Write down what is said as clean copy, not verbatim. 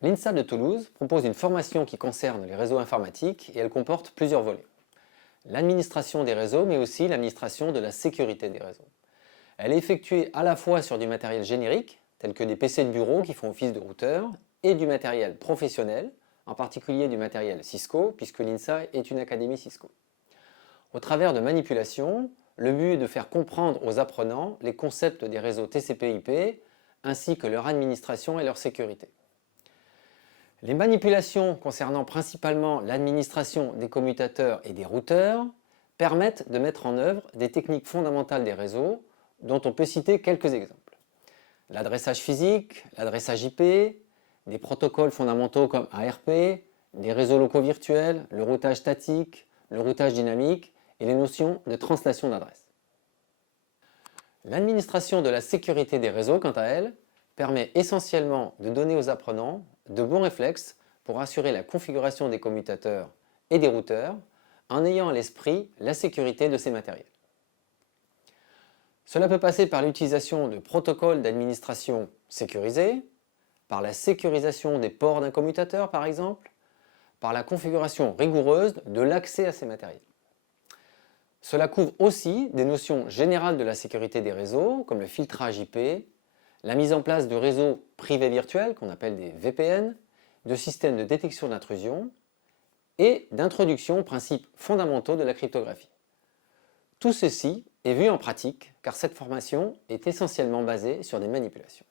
L'INSA de Toulouse propose une formation qui concerne les réseaux informatiques et elle comporte plusieurs volets. L'administration des réseaux, mais aussi l'administration de la sécurité des réseaux. Elle est effectuée à la fois sur du matériel générique, tel que des PC de bureau qui font office de routeur, et du matériel professionnel, en particulier du matériel Cisco, puisque l'INSA est une académie Cisco. Au travers de manipulations, le but est de faire comprendre aux apprenants les concepts des réseaux TCP/IP, ainsi que leur administration et leur sécurité. Les manipulations concernant principalement l'administration des commutateurs et des routeurs permettent de mettre en œuvre des techniques fondamentales des réseaux, dont on peut citer quelques exemples. L'adressage physique, l'adressage IP, des protocoles fondamentaux comme ARP, des réseaux locaux virtuels, le routage statique, le routage dynamique et les notions de translation d'adresse. L'administration de la sécurité des réseaux, quant à elle, permet essentiellement de donner aux apprenants de bons réflexes pour assurer la configuration des commutateurs et des routeurs en ayant à l'esprit la sécurité de ces matériels. Cela peut passer par l'utilisation de protocoles d'administration sécurisés, par la sécurisation des ports d'un commutateur par exemple, par la configuration rigoureuse de l'accès à ces matériels. Cela couvre aussi des notions générales de la sécurité des réseaux, comme le filtrage IP, la mise en place de réseaux privés virtuels, qu'on appelle des VPN, de systèmes de détection d'intrusion et d'introduction aux principes fondamentaux de la cryptographie. Tout ceci est vu en pratique, car cette formation est essentiellement basée sur des manipulations.